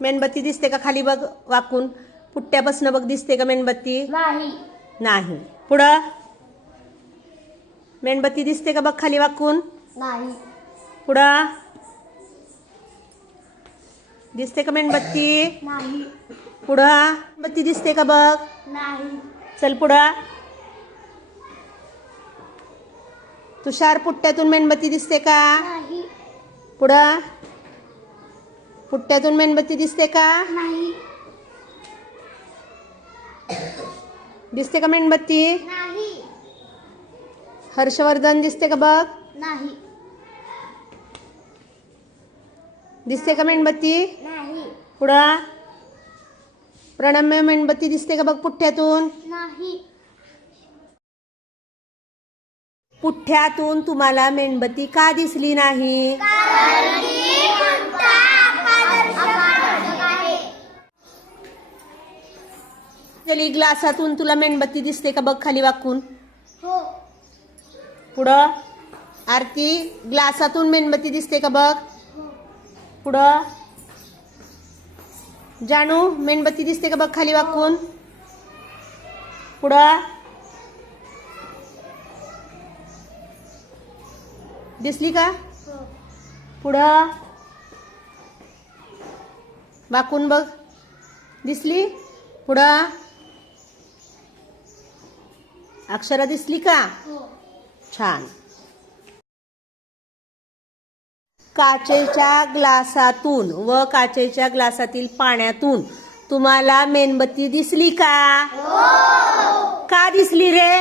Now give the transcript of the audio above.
मेणबत्ती दिसते का खाली बघ वाकून? पुट्ट्यापासनं बघ दिसते का मेणबत्ती? नाही. नाही. पुढं? मेणबत्ती दिसते का बघ खाली वाकून? नाही. पुढं? दिसते का मेणबत्ती? नाही. पुढं? बत्ती दिसते का बघ? नाही. चल पुढं. तुषार पुट्ट्यातून मेणबत्ती दिसते का? नाही. पुढं? पुट्ट्यातून मेणबत्ती दिसते का? नाही. दिसते का मेणबत्ती? नाही. हर्षवर्धन दिसते का बघ? नाही. दिसते का मेणबत्ती? नाही. पुढं? प्रणम्य मेणबत्ती दिसते का बघ पुठ्ठ्यातून नाही. पुठ्ठ्यातून तुम्हाला मेणबत्ती का दिसली नाही? चली ग्लासातून तुला मेणबत्ती दिसते का बघ खाली वाकून? हो. पुढं? आरती ग्लासातून मेणबत्ती दिसते का बघ? पुढं? जानू मेणबत्ती दिसते का बघ खाली वाकून? पुढं? दिसली का? हो. पुढं? वाकून बघ. दिसली? पुढं? अक्षरा दिसली का? हो. छान. काचेच्या ग्लासातून व काचेच्या ग्लासातील पाण्यातून तुम्हाला मेणबत्ती दिसली का? का दिसली रे?